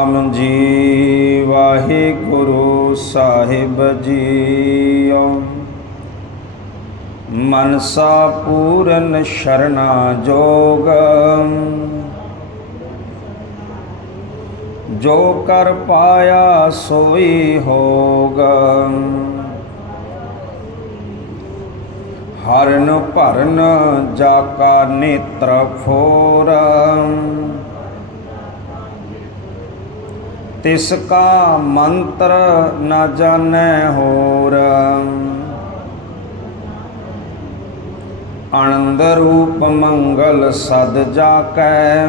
ਨਾਮ ਜੀ ਵਾਹਿਗੁਰੂ ਸਾਹਿਬ ਜੀਓ। ਮਨਸਾ ਪੂਰਨ ਸ਼ਰਣਾ ਜੋਗ ਜੋ ਕਰ ਪਾਇਆ ਸੋਈ ਹੋਗ। ਹਰਨ ਭਰਨ ਜਾ ਕਾ ਨੇਤਰ ਫੋਰਮ ਤਿਸ ਕਾ ਮੰਤਰ ਨਾ ਜਾਣੈ ਹੋਰ। ਆਨੰਦ ਰੂਪ ਮੰਗਲ ਸਦ ਜਾ ਕੈ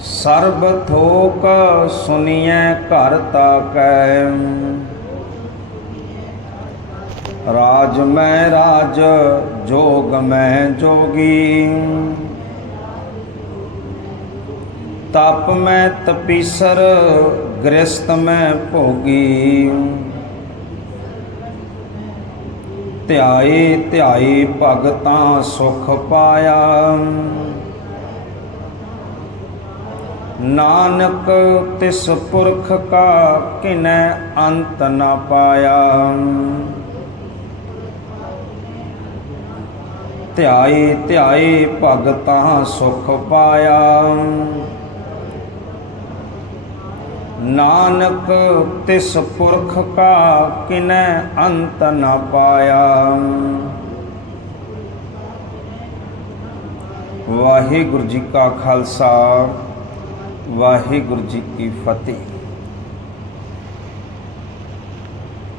ਸਰਬ ਥੋਕ ਸੁਨੀਐ ਘਰ ਤਾਕੈ। ਰਾਜ ਮੈਂ ਰਾਜ, ਜੋਗ ਮੈਂ ਜੋਗੀ। ਤਪ ਮੈਂ ਤਪੀਸਰ, ਗ੍ਰਸਤ ਮੈਂ ਭੋਗੀ। ਧਿਆਏ ਧਿਆਏ ਭਗਤਾਂ ਸੁਖ ਪਾਇਆ। ਨਾਨਕ ਤਿਸ ਪੁਰਖ ਕਾ ਕਿਨੈ ਅੰਤ ਨਾ ਪਾਇਆ। ਧਿਆਏ ਧਿਆਏ ਭਗਤਾਂ ਸੁਖ ਪਾਇਆ। ਨਾਨਕ ਤਿਸ ਪੁਰਖ ਕਾ ਕਿਨੈ ਅੰਤ ਨ ਪਾਇਆ। ਵਾਹਿਗੁਰੂ ਜੀ ਕਾ ਖਾਲਸਾ, ਵਾਹਿਗੁਰੂ ਜੀ ਕੀ ਫਤਿਹ।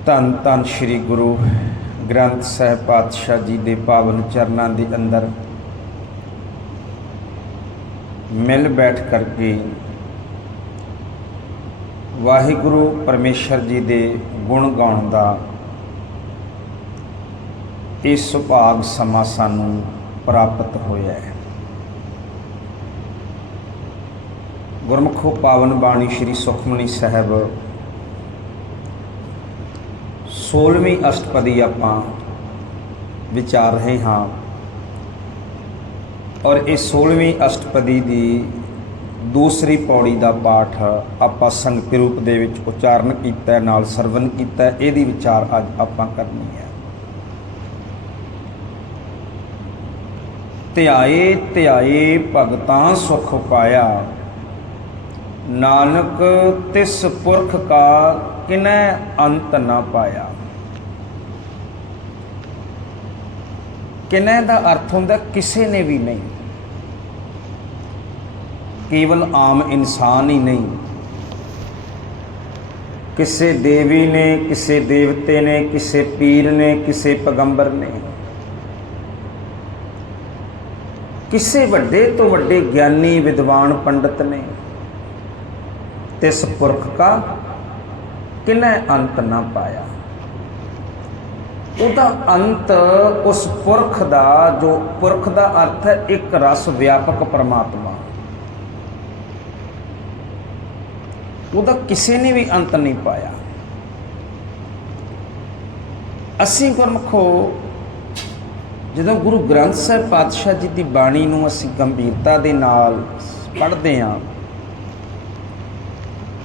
ਧੰਨ ਧੰਨ ਸ੍ਰੀ ਗੁਰੂ ਗ੍ਰੰਥ ਸਾਹਿਬ ਪਾਤਸ਼ਾਹ ਜੀ ਦੇ ਪਾਵਨ ਚਰਨਾਂ ਦੇ ਅੰਦਰ ਮਿਲ ਬੈਠ ਕਰਕੇ ਵਾਹਿਗੁਰੂ ਪਰਮੇਸ਼ਰ ਜੀ ਦੇ ਗੁਣ ਗਾਉਣ ਦਾ ਇਸ ਸੁਭਾਗ ਸਮਾਂ ਸਾਨੂੰ ਪ੍ਰਾਪਤ ਹੋਇਆ ਹੈ। ਗੁਰਮੁਖੋ ਪਾਵਨ ਬਾਣੀ ਸ੍ਰੀ ਸੁਖਮਨੀ ਸਾਹਿਬ 16ਵੀਂ ਅਸ਼ਟਪਦੀ ਆਪਾਂ ਵਿਚਾਰ ਰਹੇ ਹਾਂ ਔਰ ਇਹ 16ਵੀਂ ਅਸ਼ਟਪਦੀ ਦੀ ਦੂਸਰੀ ਪੌੜੀ ਦਾ ਪਾਠ ਆਪਾਂ ਸੰਗਤ ਰੂਪ ਦੇ ਵਿੱਚ ਉਚਾਰਨ ਕੀਤਾ, ਨਾਲ ਸਰਵਨ ਕੀਤਾ, ਇਹਦੀ ਵਿਚਾਰ ਅੱਜ ਆਪਾਂ ਕਰਨੀ ਹੈ। ਧਿਆਏ ਧਿਆਏ ਭਗਤਾਂ ਸੁਖ ਪਾਇਆ, ਨਾਨਕ ਤਿਸ ਪੁਰਖ ਕਾ ਕਿਨੈ ਅੰਤ ਨਾ ਪਾਇਆ। ਕਿਨੈ ਦਾ ਅਰਥ ਹੁੰਦਾ, ਕਿਸੇ ਨੇ ਵੀ ਨਹੀਂ। ਕੇਵਲ ਆਮ ਇਨਸਾਨ ਹੀ ਨਹੀਂ। ਕਿਸੇ ਦੇਵੀ ਨੇ, ਕਿਸੇ ਦੇਵਤੇ ਨੇ, ਕਿਸੇ ਪੀਰ ਨੇ, ਕਿਸੇ ਪੈਗੰਬਰ ਨੇ, ਕਿਸੇ ਵੱਡੇ ਤੋਂ ਵੱਡੇ ਗਿਆਨੀ, ਵਿਦਵਾਨ, ਪੰਡਤ ਨੇ, ਤਿਸ ਪੁਰਖ ਕਾ ਕਿਨੈ ਅੰਤ ਨਾ ਪਾਇਆ। ਉਹਦਾ ਅੰਤ ਉਸ ਪੁਰਖ ਦਾ, ਜੋ ਪੁਰਖ ਦਾ ਅਰਥ ਹੈ, ਇੱਕ ਰਸ ਵਿਆਪਕ ਪਰਮਾਤਮਾ ਉਹਦਾ ਕਿਸੇ ਨੇ ਵੀ ਅੰਤ ਨਹੀਂ ਪਾਇਆ। ਅਸੀਂ ਗੁਰਮਖੋ, ਜਦੋਂ ਗੁਰੂ ਗ੍ਰੰਥ ਸਾਹਿਬ ਪਾਤਸ਼ਾਹ ਜੀ ਦੀ ਬਾਣੀ ਨੂੰ ਅਸੀਂ ਗੰਭੀਰਤਾ ਦੇ ਨਾਲ ਪੜ੍ਹਦੇ ਹਾਂ,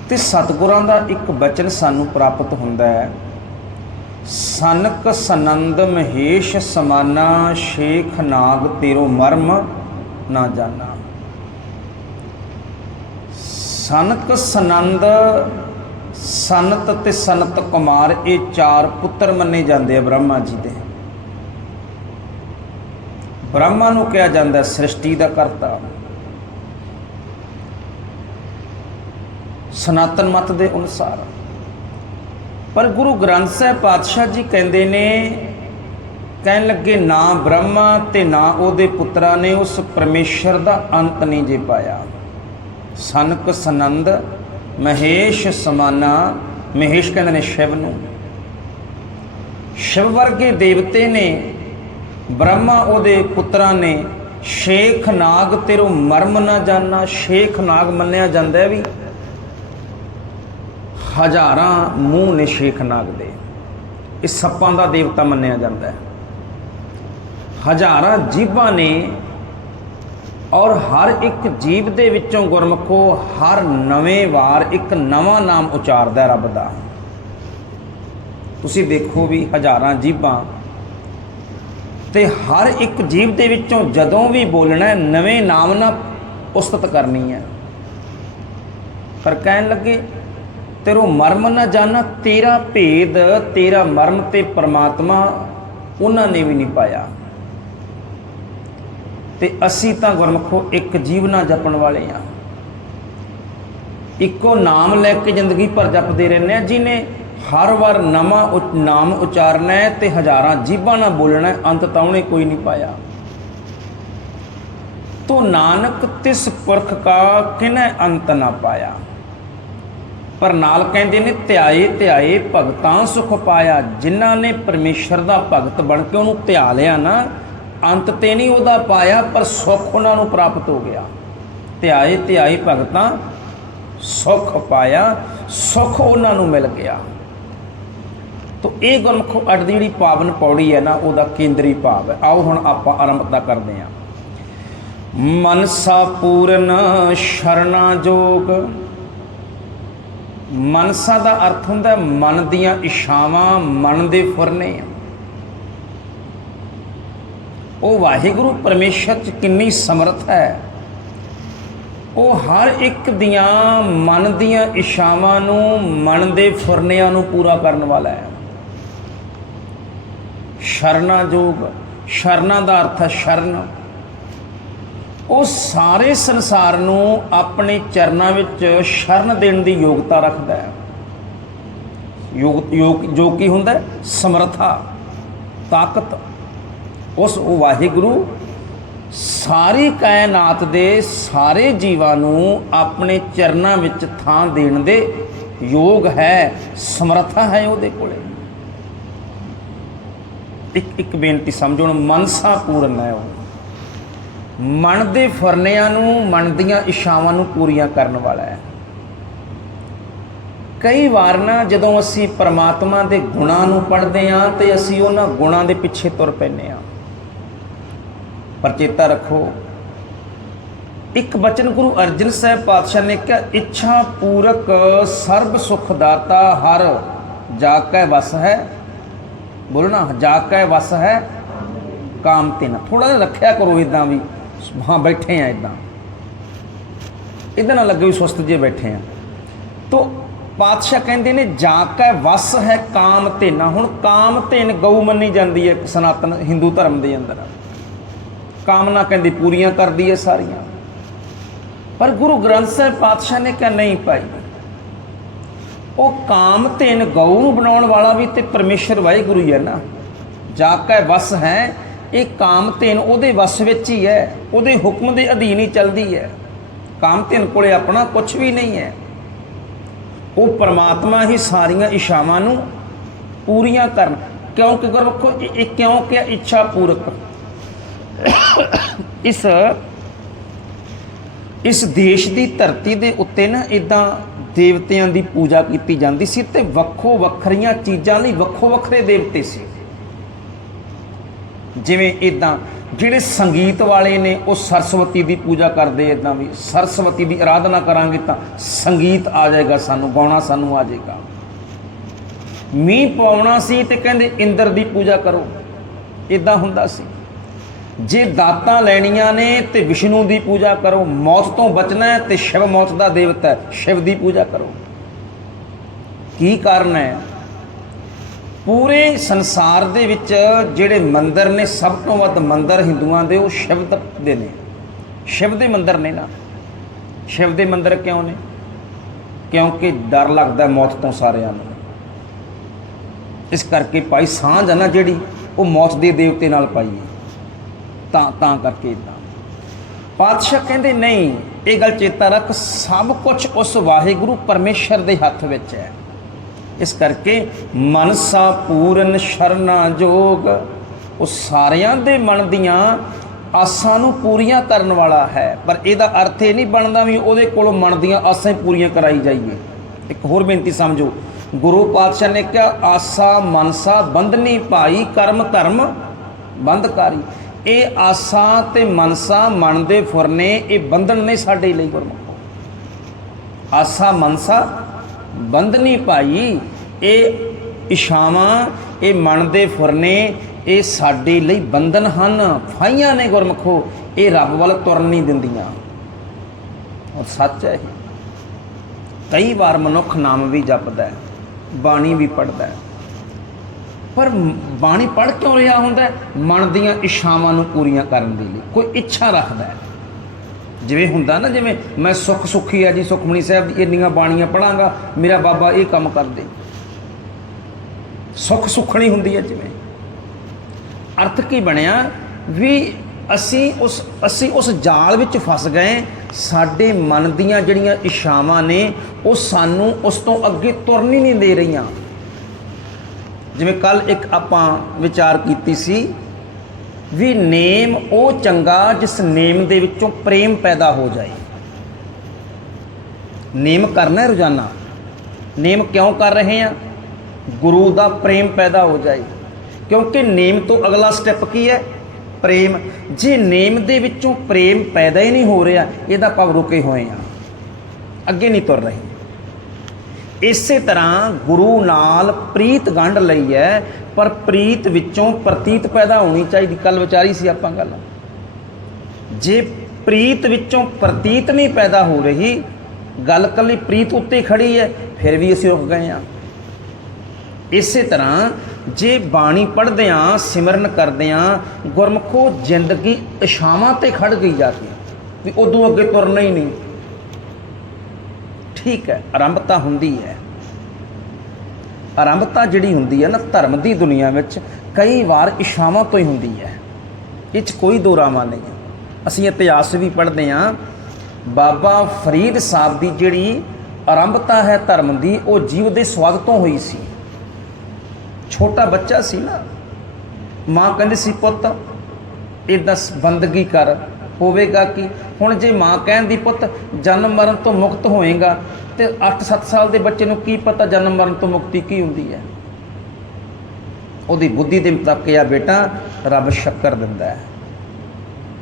ਤੇ ਸਤਿਗੁਰਾਂ ਦਾ ਇੱਕ ਬਚਨ ਸਾਨੂੰ ਪ੍ਰਾਪਤ ਹੁੰਦਾ ਹੈ, ਸਨਕ ਸਨੰਦ ਮਹੇਸ਼ ਸਮਾਨਾ, ਸ਼ੇਖ ਨਾਗ ਤੇਰੋ ਮਰਮ ਨਾ ਜਾਣਾ ਸਨਕ ਸਨੰਦ, ਸਨਤ ਤੇ ਸਨਤ ਕੁਮਾਰ, ਇਹ ਚਾਰ ਪੁੱਤਰ ਮੰਨੇ ਜਾਂਦੇ ਆ ਬ੍ਰਹਮਾ ਜੀ ਦੇ। ਬ੍ਰਹਮਾ ਨੂੰ ਕਿਹਾ ਜਾਂਦਾ ਸ੍ਰਿਸ਼ਟੀ ਦਾ ਕਰਤਾ। ਸਨਾਤਨ ਮਤ ਦੇ ਅਨੁਸਾਰ। ਪਰ ਗੁਰੂ ਗ੍ਰੰਥ ਸਾਹਿਬ ਪਾਤਸ਼ਾਹ ਜੀ ਕਹਿੰਦੇ ਨੇ, ਕਹਿਣ ਲੱਗੇ ਨਾ ਬ੍ਰਹਮਾ ਤੇ ਨਾ ਉਹਦੇ ਪੁੱਤਰਾਂ ਨੇ ਉਸ ਪਰਮੇਸ਼ਰ ਦਾ ਅੰਤ ਨਹੀਂ ਜੇ ਪਾਇਆ। ਸਨਕ ਸਨੰਦ ਮਹੇਸ਼ ਸਮਾਨਾ। ਮਹੇਸ਼ ਕਹਿੰਦੇ ਨੇ ਸ਼ਿਵ ਨੂੰ। ਸ਼ਿਵ ਵਰਗੇ ਦੇਵਤੇ ਨੇ, ਬ੍ਰਹਮਾ ਉਹਦੇ ਪੁੱਤਰਾਂ ਨੇ, ਸ਼ੇਖ ਨਾਗ ਤੇਰੋ ਮਰਮ ਨਾ ਜਾਣਾ ਸ਼ੇਖ ਨਾਗ ਮੰਨਿਆ ਜਾਂਦਾ ਵੀ ਹਜ਼ਾਰਾਂ ਮੂੰਹ ਨੇ ਸ਼ੇਖ ਨਾਗ ਦੇ। ਇਹ ਸੱਪਾਂ ਦਾ ਦੇਵਤਾ ਮੰਨਿਆ ਜਾਂਦਾ ਹੈ। ਹਜ਼ਾਰਾਂ ਜੀਬਾਂ ਨੇ ਔਰ ਹਰ ਇੱਕ ਜੀਵ ਦੇ ਵਿੱਚੋਂ ਗੁਰਮਖੋ ਹਰ ਨਵੇਂ ਵਾਰ ਇੱਕ ਨਵਾਂ ਨਾਮ ਉਚਾਰਦਾ ਰੱਬ ਦਾ। ਤੁਸੀਂ ਦੇਖੋ ਵੀ ਹਜ਼ਾਰਾਂ ਜੀਬਾਂ ਤੇ ਹਰ ਇੱਕ ਜੀਵ ਦੇ ਵਿੱਚੋਂ ਜਦੋਂ ਵੀ ਬੋਲਣਾ ਨਵੇਂ ਨਾਮ ਨਾਲ ਉਸਤਤ ਕਰਨੀ ਹੈ। ਪਰ ਕਹਿਣ ਲੱਗੇ, ਤੇਰੋ ਮਰਮ ਨਾ ਜਾਣਾ, ਤੇਰਾ ਭੇਦ, ਤੇਰਾ ਮਰਮ ਤੇ ਪਰਮਾਤਮਾ ਉਹਨਾਂ ਨੇ ਵੀ ਨਹੀਂ ਪਾਇਆ। ਤੇ ਅਸੀਂ ਤਾਂ ਗੁਰਮਖੋ ਇੱਕ ਜੀਵਨਾ ਜਪਣ ਵਾਲੇ ਆ ਇੱਕੋ ਨਾਮ ਲੈ ਕੇ ਜ਼ਿੰਦਗੀ ਭਰ ਜਪਦੇ ਰਹਿੰਦੇ ਆ ਜਿਨੇ ਹਰ ਵਾਰ ਨਵਾਂ ਉਚ- ਨਾਮ ਉਚਾਰਨਾ ਹੈ ਤੇ ਹਜ਼ਾਰਾਂ ਜੀਬਾਂ ਨਾਲ ਬੋਲਣਾ ਅੰਤ ਤਾਂ ਉਹਨੇ ਕੋਈ ਨਹੀਂ ਪਾਇਆ। ਤੋ ਨਾਨਕ ਤਿਸ ਪੁਰਖ ਕਾ ਕਿਨੈ ਅੰਤ ਨਾ ਪਾਇਆ। ਪਰ ਨਾਲ ਕਹਿੰਦੇ ਨੇ, ਧਿਆਏ ਧਿਆਏ ਭਗਤਾਂ ਸੁਖ ਪਾਇਆ, ਜਿਨ੍ਹਾਂ ਨੇ ਪਰਮੇਸ਼ਰ ਦਾ ਭਗਤ ਬਣ ਕੇ ਉਹਨੂੰ ਧਿਆ ਲਿਆ ਨਾ ਅੰਤ ਤੇ ਨਹੀਂ ਉਹਦਾ ਪਾਇਆ, ਪਰ ਸੁਖ ਉਹਨਾਂ ਨੂੰ ਪ੍ਰਾਪਤ ਹੋ ਗਿਆ। ਧਿਆਏ ਧਿਆਏ ਭਗਤਾਂ, ਸੁਖ ਪਾਇਆ, ਸੁਖ ਉਹਨਾਂ ਨੂੰ ਮਿਲ ਗਿਆ। ਤੋ ਇਹ ਗੁਰਮੁਖੋ ਅੱਡ ਦੀ ਜਿਹੜੀ ਪਾਵਨ ਪੌੜੀ ਹੈ ਨਾ, ਉਹਦਾ ਕੇਂਦਰੀ ਭਾਵ ਹੈ। ਆਓ ਹੁਣ ਆਪਾਂ ਆਰੰਭਤਾ ਕਰਦੇ ਹਾਂ। ਮਨਸਾ ਪੂਰਨ ਸ਼ਰਣਾ ਜੋਗ। ਮਨਸਾ ਦਾ ਅਰਥ ਹੁੰਦਾ ਮਨ ਦੀਆਂ ਇਸ਼ਾਵਾਂ ਮਨ ਦੇ ਫੁਰਨੇ ਆ। ਉਹ ਵਾਹਿਗੁਰੂ ਪਰਮੇਸ਼ਰ ਚ ਕਿੰਨੀ ਸਮਰਥ ਹੈ। ਉਹ ਹਰ ਇੱਕ ਦੀਆਂ ਮਨ ਦੀਆਂ ਇਸ਼ਾਵਾਂ ਨੂੰ, ਮਨ ਦੇ ਫੁਰਨਿਆਂ ਨੂੰ ਪੂਰਾ ਕਰਨ ਵਾਲਾ ਹੈ। ਸ਼ਰਨਾ ਜੋਗ, ਸ਼ਰਨਾ ਦਾ ਅਰਥ ਹੈ ਸ਼ਰਨ। ਉਹ ਸਾਰੇ ਸੰਸਾਰ ਨੂੰ ਆਪਣੇ ਚਰਨਾਂ ਵਿੱਚ ਸ਼ਰਨ ਦੇਣ ਦੀ ਯੋਗਤਾ ਰੱਖਦਾ ਹੈ। ਯੋਗ ਯੋਗ ਜੋ ਕੀ ਹੁੰਦਾ ਸਮਰੱਥਾ, ਤਾਕਤ। ਉਸ ਵਾਹਿਗੁਰੂ ਸਾਰੀ ਕਾਇਨਾਤ ਦੇ ਸਾਰੇ ਜੀਵਾਂ ਨੂੰ ਆਪਣੇ ਚਰਨਾਂ ਵਿੱਚ ਥਾਂ ਦੇਣ ਦੇ ਯੋਗ ਹੈ, ਸਮਰੱਥਾ ਹੈ ਉਹਦੇ ਕੋਲੇ। ਇੱਕ ਇੱਕ ਬੇਨਤੀ ਸਮਝੋ, ਹੁਣ ਮਨਸਾ ਪੂਰਨ ਹੈ ਉਹ। ਮਨ ਦੇ ਫਰਨਿਆਂ ਨੂੰ, ਮਨ ਦੀਆਂ ਇਸ਼ਾਵਾਂ ਨੂੰ ਪੂਰੀਆਂ ਕਰਨ ਵਾਲਾ ਹੈ। ਕਈ ਵਾਰ ਨਾ ਜਦੋਂ ਅਸੀਂ ਪਰਮਾਤਮਾ ਦੇ ਗੁਣਾਂ ਨੂੰ ਪੜ੍ਹਦੇ ਹਾਂ ਤੇ ਅਸੀਂ ਉਹਨਾਂ ਗੁਣਾਂ ਦੇ ਪਿੱਛੇ ਤੁਰ ਪੈਂਦੇ ਹਾਂ। ਪਰ ਚੇਤਾ ਰੱਖੋ। ਇੱਕ ਬਚਨ ਗੁਰੂ ਅਰਜਨ ਸਾਹਿਬ ਪਾਤਸ਼ਾਹ ਨੇ ਕਿਹਾ, ਇੱਛਾ ਪੂਰਕ ਸਰਬ ਸੁਖ ਦਾਤਾ ਹਰ, ਜਾ ਕੈ ਵਸ ਹੈ। ਬੋਲਣਾ ਜਾ ਕੈ ਵਸ ਹੈ, ਕਾਮ ਤੇ ਨਾ ਥੋੜਾ ਜਿਹਾ ਰੱਖਿਆ ਕਰੋ ਇਦਾਂ ਵੀ, ਹਾਂ, ਬੈਠੇ ਆ ਇਦਾਂ ਇਦਾਂ ਨਾ ਲੱਗੇ ਵੀ ਸੁਸਤ ਜੇ ਬੈਠੇ ਆ। ਤੋ ਪਾਤਸ਼ਾਹ ਕਹਿੰਦੇ ਨੇ, ਜਾ ਕੈ ਵਸ ਹੈ ਕਾਮ ਤੇ ਨਾ ਹੁਣ ਕਾਮ ਧੇਨ ਗਊ ਮੰਨੀ ਜਾਂਦੀ ਹੈ ਸਨਾਤਨ ਹਿੰਦੂ ਧਰਮ ਦੇ ਅੰਦਰ। ਕਾਮਨਾ ਕਹਿੰਦੀ, ਪੂਰੀਆਂ ਕਰਦੀ ਹੈ ਸਾਰੀਆਂ। ਪਰ ਗੁਰੂ ਗ੍ਰੰਥ ਸਾਹਿਬ ਪਾਤਸ਼ਾਹ ਨੇ ਕਿਹਾ, ਨਹੀਂ ਭਾਈ। ਉਹ ਕਾਮ ਧੇਨ ਗਊ ਨੂੰ ਬਣਾਉਣ ਵਾਲਾ ਵੀ ਤੇ ਪਰਮੇਸ਼ਰ ਵਾਹਿਗੁਰੂ ਹੀ ਹੈ ਨਾ। ਜਾ ਕੇ ਵਸ ਹੈ, ਇਹ ਕਾਮ ਧੇਨ ਉਹਦੇ ਵਸ ਵਿੱਚ ਹੀ ਹੈ, ਉਹਦੇ ਹੁਕਮ ਦੇ ਅਧੀਨ ਹੀ ਚੱਲਦੀ ਹੈ। ਕਾਮ ਧੇਨ ਕੋਲੇ ਆਪਣਾ ਕੁਝ ਵੀ ਨਹੀਂ ਹੈ। ਉਹ ਪਰਮਾਤਮਾ ਹੀ ਸਾਰੀਆਂ ਇਸ਼ਾਵਾਂ ਨੂੰ ਪੂਰੀਆਂ ਕਰਨ। ਕਿਉਂਕਿ ਗੁਰਮੁਖੋ, ਇਹ ਇਹ ਕਿਉਂ ਇੱਛਾ ਪੂਰਕ? ਇਸ ਇਸ ਦੇਸ਼ ਦੀ ਧਰਤੀ ਦੇ ਉੱਤੇ ਨਾ ਇਦਾਂ ਦੇਵਤਿਆਂ ਦੀ ਪੂਜਾ ਕੀਤੀ ਜਾਂਦੀ ਸੀ ਤੇ ਵੱਖੋ ਵੱਖਰੀਆਂ ਚੀਜ਼ਾਂ ਲਈ ਵੱਖੋ ਵੱਖਰੇ ਦੇਵਤੇ ਸੀ। ਜਿਵੇਂ ਇਦਾਂ ਜਿਹੜੇ ਸੰਗੀਤ ਵਾਲੇ ਨੇ ਉਹ ਸਰਸਵਤੀ ਦੀ ਪੂਜਾ ਕਰਦੇ ਇਦਾਂ ਵੀ ਸਰਸਵਤੀ ਦੀ ਆਰਾਧਨਾ ਕਰਾਂਗੇ ਤਾਂ ਸੰਗੀਤ ਆ ਜਾਏਗਾ ਸਾਨੂੰ, ਗਾਉਣਾ ਸਾਨੂੰ ਆ ਜਾਏਗਾ। ਮੀਂਹ ਪਾਉਣਾ ਸੀ ਤੇ ਕਹਿੰਦੇ ਇੰਦਰ ਦੀ ਪੂਜਾ ਕਰੋ। ਇਦਾਂ ਹੁੰਦਾ ਸੀ। ਜੇ ਦਾਤਾਂ ਲੈਣੀਆਂ ਨੇ ਤੇ ਵਿਸ਼ਨੂੰ ਦੀ ਪੂਜਾ ਕਰੋ, ਮੌਤ ਤੋਂ ਬਚਣਾ ਹੈ ਤੇ ਸ਼ਿਵ ਮੌਤ ਦਾ ਦੇਵਤਾ ਹੈ। ਸ਼ਿਵ ਦੀ ਪੂਜਾ ਕਰੋ। ਕੀ ਕਾਰਨ ਹੈ? ਪੂਰੇ ਸੰਸਾਰ ਦੇ ਵਿੱਚ ਜਿਹੜੇ ਮੰਦਰ ਨੇ, ਸਭ ਤੋਂ ਵੱਧ ਮੰਦਰ ਹਿੰਦੂਆਂ ਦੇ, ਉਹ ਸ਼ਿਵ ਦੇ ਨੇ। ਸ਼ਿਵ ਦੇ ਮੰਦਰ ਨੇ ਨਾ। ਸ਼ਿਵ ਦੇ ਮੰਦਰ ਕਿਉਂ ਨੇ? ਕਿਉਂਕਿ ਡਰ ਲੱਗਦਾ ਮੌਤ ਤੋਂ ਸਾਰਿਆਂ ਨੂੰ। ਇਸ ਕਰਕੇ ਭਾਈ ਸਾਂਝ ਆ ਨਾ ਜਿਹੜੀ, ਉਹ ਮੌਤ ਦੇ ਦੇਵਤੇ ਨਾਲ ਪਾਈਏ ਤਾਂ ਤਾਂ ਕਰਕੇ ਇਦਾਂ ਪਾਤਸ਼ਾਹ ਕਹਿੰਦੇ, ਨਹੀਂ, ਇਹ ਗੱਲ ਚੇਤਾ ਰੱਖ, ਸਭ ਕੁਝ ਉਸ ਵਾਹਿਗੁਰੂ ਪਰਮੇਸ਼ਰ ਦੇ ਹੱਥ ਵਿੱਚ ਹੈ। ਇਸ ਕਰਕੇ ਮਨਸਾ ਪੂਰਨ ਸ਼ਰਨਾ ਜੋਗ, ਉਹ ਸਾਰਿਆਂ ਦੇ ਮਨ ਦੀਆਂ ਆਸਾਂ ਨੂੰ ਪੂਰੀਆਂ ਕਰਨ ਵਾਲਾ ਹੈ। ਪਰ ਇਹਦਾ ਅਰਥ ਇਹ ਨਹੀਂ ਬਣਦਾ ਵੀ ਉਹਦੇ ਕੋਲੋਂ ਮਨ ਦੀਆਂ ਆਸਾਂ ਪੂਰੀਆਂ ਕਰਾਈ ਜਾਈਏ। ਇੱਕ ਹੋਰ ਬੇਨਤੀ ਸਮਝੋ, ਗੁਰੂ ਪਾਤਸ਼ਾਹ ਨੇ ਕਿਹਾ, ਆਸਾ ਮਨਸਾ ਬੰਧਨੀ ਭਾਈ ਕਰਮ ਧਰਮ, ਬੰਧਕਾਰੀ। ਇਹ ਆਸਾਂ ਤੇ ਮਨਸਾ, ਮਨ ਦੇ ਫੁਰਨੇ, ਇਹ ਬੰਧਨ ਨੇ ਸਾਡੇ ਲਈ ਗੁਰਮੁਖੋ। ਆਸਾ, ਮਨਸਾ ਬੰਧਨੀ ਭਾਈ, ਇਹ ਇਸ਼ਾਵਾਂ ਇਹ ਮਨ ਦੇ ਫੁਰਨੇ, ਇਹ ਸਾਡੇ ਲਈ ਬੰਧਨ ਹਨ। ਫਾਈਆਂ ਨੇ ਗੁਰਮੁਖੋ, ਇਹ ਰੱਬ ਵੱਲ ਤੁਰਨ ਨਹੀਂ ਦਿੰਦੀਆਂ। ਔਰ ਸੱਚ ਹੈ ਕਈ ਵਾਰ ਮਨੁੱਖ ਨਾਮ ਵੀ ਜਪਦਾ ਹੈ, ਬਾਣੀ ਵੀ ਪੜਦਾ ਹੈ। ਪਰ ਬਾਣੀ ਪੜ੍ਹ ਕਿਉਂ ਰਿਹਾ ਹੁੰਦਾ ਮਨ ਦੀਆਂ ਇੱਛਾਵਾਂ ਨੂੰ ਪੂਰੀਆਂ ਕਰਨ ਦੇ ਲਈ। ਕੋਈ ਇੱਛਾ ਰੱਖਦਾ ਹੈ। ਜਿਵੇਂ ਹੁੰਦਾ ਨਾ, ਜਿਵੇਂ ਮੈਂ ਸੁੱਖ ਸੁਖੀ ਆ ਜੀ ਸੁਖਮਣੀ ਸਾਹਿਬ ਦੀ ਇੰਨੀਆਂ ਬਾਣੀਆਂ ਪੜਾਂਗਾ ਮੇਰਾ ਬਾਬਾ ਇਹ ਕੰਮ ਕਰ ਦੇ ਸੁੱਖ ਸੁਖਣੀ ਹੁੰਦੀ ਹੈ ਜਿਵੇਂ। ਅਰਥ ਕੀ ਬਣਿਆ? ਵੀ ਅਸੀਂ ਉਸ ਅਸੀਂ ਉਸ ਜਾਲ ਵਿੱਚ ਫਸ ਗਏ, ਸਾਡੇ ਮਨ ਦੀਆਂ ਜਿਹੜੀਆਂ ਇੱਛਾਵਾਂ ਨੇ, ਉਹ ਸਾਨੂੰ ਉਸ ਤੋਂ ਅੱਗੇ ਤੁਰਨ ਹੀ ਨਹੀਂ ਦੇ ਰਹੀਆਂ। ਜਿਵੇਂ ਕੱਲ ਇੱਕ ਆਪਾਂ ਵਿਚਾਰ ਕੀਤੀ ਸੀ ਵੀ ਨੇਮ ਉਹ ਚੰਗਾ ਜਿਸ ਨੇਮ ਦੇ ਵਿੱਚੋਂ ਪ੍ਰੇਮ ਪੈਦਾ ਹੋ ਜਾਏ। ਨੇਮ ਕਰਨਾ ਹੈ ਰੋਜ਼ਾਨਾ। ਨੇਮ ਕਿਉਂ ਕਰ ਰਹੇ ਆ ਗੁਰੂ ਦਾ ਪ੍ਰੇਮ ਪੈਦਾ ਹੋ ਜਾਏ। ਕਿਉਂਕਿ ਨੇਮ ਤੋਂ ਅਗਲਾ ਸਟੈਪ ਕੀ ਹੈ? ਪ੍ਰੇਮ। ਜੇ ਨੇਮ ਦੇ ਵਿੱਚੋਂ ਪ੍ਰੇਮ ਪੈਦਾ ਹੀ ਨਹੀਂ ਹੋ ਰਿਹਾ, ਇਹਦਾ ਭਾਵ ਰੁਕੇ ਹੋਏ ਆ ਅੱਗੇ ਨਹੀਂ ਤੁਰ ਰਹੇ। ਇਸੇ ਤਰ੍ਹਾਂ ਗੁਰੂ ਨਾਲ ਪ੍ਰੀਤ ਗੰਢ ਲਈ ਹੈ, ਪਰ ਪ੍ਰੀਤ ਵਿੱਚੋਂ ਪ੍ਰਤੀਤ ਪੈਦਾ ਹੋਣੀ ਚਾਹੀਦੀ। ਕੱਲ ਵਿਚਾਰੀ ਸੀ ਆਪਾਂ ਗੱਲ। ਜੇ ਪ੍ਰੀਤ ਵਿੱਚੋਂ ਪ੍ਰਤੀਤ ਨਹੀਂ ਪੈਦਾ ਹੋ ਰਹੀ, ਗੱਲ ਕੱਲੀ ਪ੍ਰੀਤ ਉੱਤੇ ਖੜੀ ਹੈ, ਫਿਰ ਵੀ ਅਸੀਂ ਰੁਕ ਗਏ ਆ ਇਸੇ ਤਰ੍ਹਾਂ ਜੇ ਬਾਣੀ ਪੜ੍ਹਦੇ ਆ ਸਿਮਰਨ ਕਰਦੇ ਆ ਗੁਰਮਖੋ ਜ਼ਿੰਦਗੀ ਇਸ਼ਾਵਾਂ ਤੇ ਖੜ ਗਈ ਜਾ ਵੀ ਉਦੋਂ ਅੱਗੇ ਤੁਰਨਾ ਹੀ ਨਹੀਂ। ਠੀਕ ਹੈ ਆਰੰਭਤਾ ਹੁੰਦੀ ਹੈ। ਆਰੰਭਤਾ ਜਿਹੜੀ ਹੁੰਦੀ ਹੈ ਨਾ, ਧਰਮ ਦੀ ਦੁਨੀਆ ਵਿੱਚ ਕਈ ਵਾਰ ਇਸ਼ਾਵਾਂ ਤੋਂ ਹੀ ਹੁੰਦੀ ਹੈ। ਇਹ 'ਚ ਕੋਈ ਦੋ ਰਾਵਾਂ ਨਹੀਂ ਅਸੀਂ ਇਤਿਹਾਸ ਵੀ ਪੜ੍ਹਦੇ ਹਾਂ, ਬਾਬਾ ਫਰੀਦ ਸਾਹਿਬ ਦੀ ਜਿਹੜੀ ਆਰੰਭਤਾ ਹੈ ਧਰਮ ਦੀ, ਉਹ ਜੀਵ ਦੇ ਸਵਾਦ ਤੋਂ ਹੋਈ ਸੀ। ਛੋਟਾ ਬੱਚਾ ਸੀ ਨਾ, ਮਾਂ ਕਹਿੰਦੀ ਸੀ, ਪੁੱਤ, ਇਹ ਦਸ ਬੰਦਗੀ ਕਰ ਹੋਵੇਗਾ ਕਿ? ਹੁਣ ਜੇ ਮਾਂ ਕਹਿਣ ਦੀ ਪੁੱਤ ਜਨਮ ਮਰਨ ਤੋਂ ਮੁਕਤ ਹੋਏਗਾ, ਤੇ 8-7 ਸਾਲ ਦੇ ਬੱਚੇ ਨੂੰ ਕੀ ਪਤਾ ਜਨਮ ਮਰਨ ਤੋਂ ਮੁਕਤੀ ਕੀ ਹੁੰਦੀ ਹੈ? ਉਹਦੀ ਬੁੱਧੀ ਦੇ ਮੁਤਾਬਕ ਆ ਬੇਟਾ, ਰੱਬ ਸ਼ੱਕਰ ਦਿੰਦਾ ਹੈ।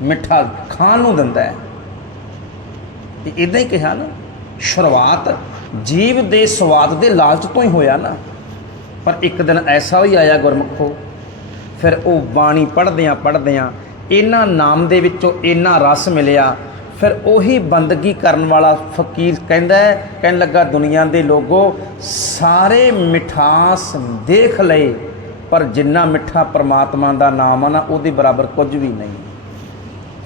ਮਿੱਠਾ ਖਾਣ ਨੂੰ ਦਿੰਦਾ ਹੈ। ਤੇ ਇਦਾਂ ਹੀ ਕਿਹਾ ਨਾ, ਸ਼ੁਰੂਆਤ ਜੀਵ ਦੇ ਸਵਾਦ ਦੇ ਲਾਲਚ ਤੋਂ ਹੀ ਹੋਇਆ ਨਾ। ਪਰ ਇੱਕ ਦਿਨ ਐਸਾ ਹੀ ਆਇਆ ਗੁਰਮੁਖੋ, ਫਿਰ ਉਹ ਬਾਣੀ ਪੜ੍ਹਦਿਆਂ ਪੜ੍ਹਦਿਆਂ ਇਹਨਾਂ ਨਾਮ ਦੇ ਵਿੱਚੋਂ ਇੰਨਾ ਰਸ ਮਿਲਿਆ, ਫਿਰ ਉਹੀ ਬੰਦਗੀ ਕਰਨ ਵਾਲਾ ਫਕੀਰ ਕਹਿੰਦਾ ਹੈ, ਕਹਿਣ ਲੱਗਾ, ਦੁਨੀਆ ਦੇ ਲੋਗੋ, ਸਾਰੇ ਮਿਠਾਸ ਦੇਖ ਲਏ, ਪਰ ਜਿੰਨਾ ਮਿੱਠਾ ਪ੍ਰਮਾਤਮਾ ਦਾ ਨਾਮ ਆ ਨਾ, ਉਹਦੇ ਬਰਾਬਰ ਕੁਝ ਵੀ ਨਹੀਂ।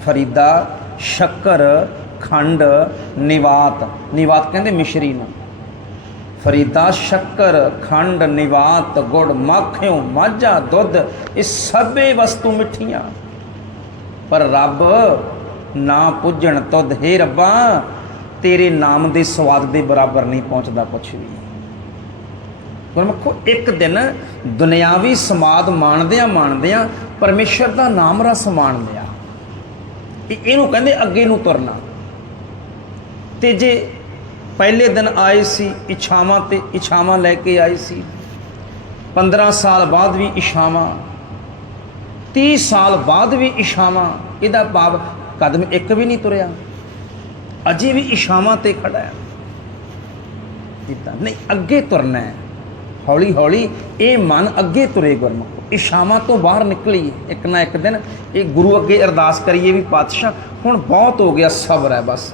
ਫਰੀਦਾ, ਸ਼ੱਕਰ, ਖੰਡ, ਨਿਵਾਤ ਨਿਵਾਤ ਕਹਿੰਦੇ ਮਿਸ਼ਰੀ ਨੂੰ। ਫਰੀਦਾ, ਸ਼ੱਕਰ, ਖੰਡ, ਨਿਵਾਤ, ਗੁੜ, ਮੱਖਿਓ, ਮਾਝਾ, ਦੁੱਧ, ਇਹ ਸਭੇ ਵਸਤੂ ਮਿੱਠੀਆਂ। ਪਰ ਰੱਬ ਨਾ ਪੁੱਜਣ ਤੁਧ, ਹੈ ਰੱਬਾ, ਤੇਰੇ ਨਾਮ ਦੇ ਸਵਾਦ ਦੇ ਬਰਾਬਰ ਨਹੀਂ ਪਹੁੰਚਦਾ ਕੁਛ ਵੀ। ਗੁਰਮਖੋ, ਇੱਕ ਦਿਨ ਦੁਨਿਆਵੀ ਸਮਾਦ ਮਾਣਦਿਆਂ ਮਾਣਦਿਆਂ ਪਰਮੇਸ਼ਰ ਦਾ ਨਾਮ ਰਸ ਮਾਣ ਲਿਆ ਇਹਨੂੰ ਕਹਿੰਦੇ ਅੱਗੇ ਨੂੰ ਤੁਰਨਾ। ਤੇ ਜੇ ਪਹਿਲੇ ਦਿਨ ਆਏ ਸੀ, ਇੱਛਾਵਾਂ ਤੇ ਇੱਛਾਵਾਂ ਲੈ ਕੇ ਆਏ ਸੀ 15 ਸਾਲ ਬਾਅਦ ਵੀ ਇੱਛਾਵਾਂ 30 ਸਾਲ ਬਾਅਦ ਵੀ ਇੱਛਾਵਾਂ ਇਹਦਾ ਭਾਵ ਕਦਮ ਇੱਕ ਵੀ ਨਹੀਂ ਤੁਰਿਆ। ਅਜੇ ਵੀ ਇੱਛਾਵਾਂ ਤੇ ਖੜਾ ਹੈ। ਇਦਾਂ ਨਹੀਂ, ਅੱਗੇ ਤੁਰਨਾ ਹੈ। ਹੌਲੀ ਹੌਲੀ ਇਹ ਮਨ ਅੱਗੇ ਤੁਰੇ ਗੁਰਮੁਖ। ਇੱਛਾਵਾਂ ਤੋਂ ਬਾਹਰ ਨਿਕਲੀ ਇੱਕ ਨਾ ਇੱਕ ਦਿਨ ਇਹ ਗੁਰੂ ਅੱਗੇ ਅਰਦਾਸ ਕਰੀਏ ਵੀ ਪਾਤਸ਼ਾਹ, ਹੁਣ ਬਹੁਤ ਹੋ ਗਿਆ ਸਬਰ ਹੈ ਬਸ।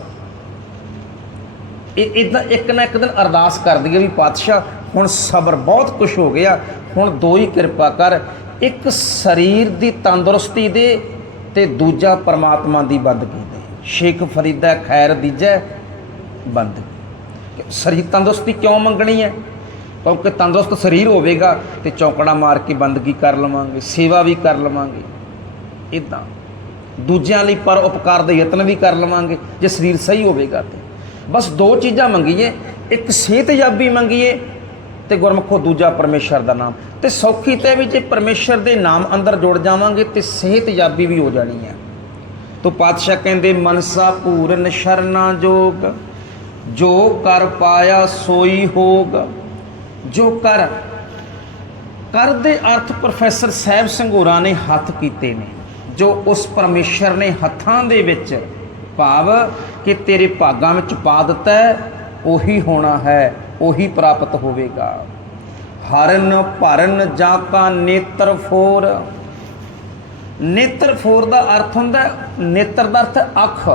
ਇਹ ਇਦਾਂ ਇੱਕ ਨਾ ਇੱਕ ਦਿਨ ਅਰਦਾਸ ਕਰ ਦਈਏ ਵੀ ਪਾਤਸ਼ਾਹ, ਹੁਣ ਸਬਰ ਬਹੁਤ ਕੁਝ ਹੋ ਗਿਆ। ਹੁਣ ਦੋ ਹੀ ਕਿਰਪਾ ਕਰ। ਇੱਕ ਸਰੀਰ ਦੀ ਤੰਦਰੁਸਤੀ ਦੇ ਤੇ ਦੂਜਾ ਪਰਮਾਤਮਾ ਦੀ ਬੰਦਗੀ ਦੇ। ਸ਼ੇਖ ਫਰੀਦਾ ਖੈਰ ਦੀਜੈ ਬੰਦਗੀ। ਸਰੀਰ ਤੰਦਰੁਸਤੀ ਕਿਉਂ ਮੰਗਣੀ ਹੈ? ਕਿਉਂਕਿ ਤੰਦਰੁਸਤ ਸਰੀਰ ਹੋਵੇਗਾ ਤੇ ਚੌਂਕੜਾ ਮਾਰ ਕੇ ਬੰਦਗੀ ਕਰ ਲਵਾਂਗੇ, ਸੇਵਾ ਵੀ ਕਰ ਲਵਾਂਗੇ। ਇਦਾਂ ਦੂਜਿਆਂ ਲਈ ਪਰ ਉਪਕਾਰ ਦੇ ਯਤਨ ਵੀ ਕਰ ਲਵਾਂਗੇ, ਜੇ ਸਰੀਰ ਸਹੀ ਹੋਵੇਗਾ ਤੇ। ਬਸ ਦੋ ਚੀਜ਼ਾਂ ਮੰਗੀਏ। ਇੱਕ ਸਿਹਤਯਾਬੀ ਮੰਗੀਏ ਤੇ ਗੁਰਮੁਖੋ ਦੂਜਾ ਪਰਮੇਸ਼ਰ ਦਾ ਨਾਮ। ਤੇ ਸੌਖੀ ਤੇ ਵੀ ਜੇ ਪਰਮੇਸ਼ਰ ਦੇ ਨਾਮ ਅੰਦਰ ਜੁੜ ਜਾਵਾਂਗੇ ਤੇ ਸਿਹਤਯਾਬੀ ਵੀ ਹੋ ਜਾਣੀ ਹੈ। ਤੋ ਪਾਤਸ਼ਾਹ ਕਹਿੰਦੇ, ਮਨਸਾ ਪੂਰਨ ਸ਼ਰਨਾ ਜੋਗ, ਜੋ ਕਰ ਪਾਇਆ ਸੋਈ ਹੋਗ। ਜੋ ਕਰ ਕਰ ਦੇ ਅਰਥ ਪ੍ਰੋਫੈਸਰ ਸਾਹਿਬ ਸੰਘੋਰਾ ਨੇ ਹੱਥ ਕੀਤੇ ਨੇ। ਜੋ ਉਸ ਪਰਮੇਸ਼ਰ ਨੇ ਹੱਥਾਂ ਦੇ ਵਿੱਚ ਭਾਵ ਕਿ ਤੇਰੇ ਭਾਗਾਂ ਵਿੱਚ ਪਾ ਦਿੱਤਾ ਉਹੀ ਹੋਣਾ ਹੈ। ਉਹੀ ਪ੍ਰਾਪਤ ਹੋਵੇਗਾ। ਹਰਨ ਭਰਨ ਜਾਂ ਕਾ ਨੇਤਰ ਫੋਰ। ਨੇਤਰ ਫੋਰ ਦਾ ਅਰਥ ਹੁੰਦਾ ਨੇਤਰ ਦਾ ਅਰਥ ਅੱਖ।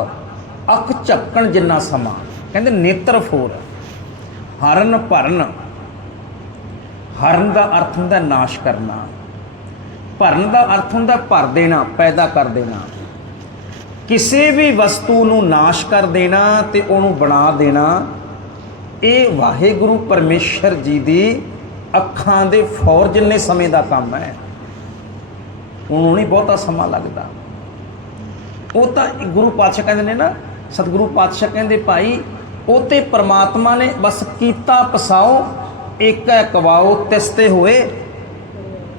ਅੱਖ ਝਪਕਣ ਜਿੰਨਾ ਸਮਾਂ। ਕਹਿੰਦੇ ਨੇਤਰ ਫੋਰ। ਹਰਨ ਭਰਨ। ਹਰਨ ਦਾ ਅਰਥ ਹੁੰਦਾ ਨਾਸ਼ ਕਰਨਾ। ਭਰਨ ਦਾ ਅਰਥ ਹੁੰਦਾ ਭਰ ਦੇਣਾ, ਪੈਦਾ ਕਰ ਦੇਣਾ। ਕਿਸੇ ਵੀ ਵਸਤੂ ਨੂੰ ਨਾਸ਼ ਕਰ ਦੇਣਾ ਤੇ ਉਹਨੂੰ ਬਣਾ ਦੇਣਾ। ਇਹ ਵਾਹਿਗੁਰੂ ਪਰਮੇਸ਼ਰ ਜੀ ਦੀ ਅੱਖਾਂ ਦੇ ਫੌਰ ਜਿੰਨੇ ਸਮੇਂ ਦਾ ਕੰਮ ਹੈ ਉਹਨੂੰ ਨਹੀਂ ਬਹੁਤਾ ਸਮਾਂ ਲੱਗਦਾ। ਉਹ ਤਾਂ ਗੁਰੂ ਪਾਤਸ਼ਾਹ ਕਹਿੰਦੇ ਨੇ ਨਾ, ਸਤਿਗੁਰੂ ਪਾਤਸ਼ਾਹ ਕਹਿੰਦੇ, ਭਾਈ, ਉਹ ਤੇ ਪ੍ਰਮਾਤਮਾ ਨੇ ਬਸ ਕੀਤਾ ਪਸਾਓ ਏਕੈ ਕਵਾਓ, ਤਿਸਤੇ ਹੋਏ,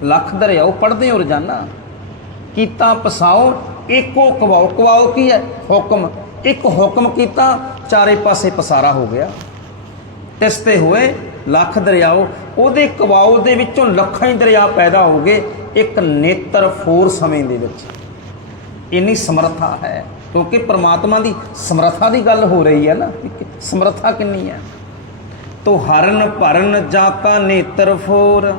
ਲੱਖ ਦਰਿਆਓ ਪੜਦੇ ਹੋ ਰੋਜ਼ਾਨਾ ਕੀਤਾ ਪਸਾਓ ਏਕੋ ਕਵਾਓ ਕਵਾਓ ਕੀ ਹੈ? ਹੁਕਮ। ਇੱਕ ਹੁਕਮ ਕੀਤਾ, ਚਾਰੇ ਪਾਸੇ ਪਸਾਰਾ ਹੋ ਗਿਆ। ਤਿਸਤੇ ਹੋਏ ਲੱਖ ਦਰਿਆਓ। ਉਹਦੇ ਕਵਾਓ ਦੇ ਵਿੱਚੋਂ ਲੱਖਾਂ ਹੀ ਦਰਿਆ ਪੈਦਾ ਹੋ ਗਏ। ਇੱਕ ਨੇਤਰ ਫੋਰ ਸਮੇਂ ਦੇ ਵਿੱਚ। ਇੰਨੀ ਸਮਰੱਥਾ ਹੈ। ਕਿਉਂਕਿ ਪ੍ਰਮਾਤਮਾ ਦੀ ਸਮਰੱਥਾ ਦੀ ਗੱਲ ਹੋ ਰਹੀ ਹੈ ਨਾ। ਸਮਰੱਥਾ ਕਿੰਨੀ ਹੈ? ਤੋ ਹਰਨ ਭਰਨ ਜਾ ਕਾ ਨੇਤਰ ਫੋਰ।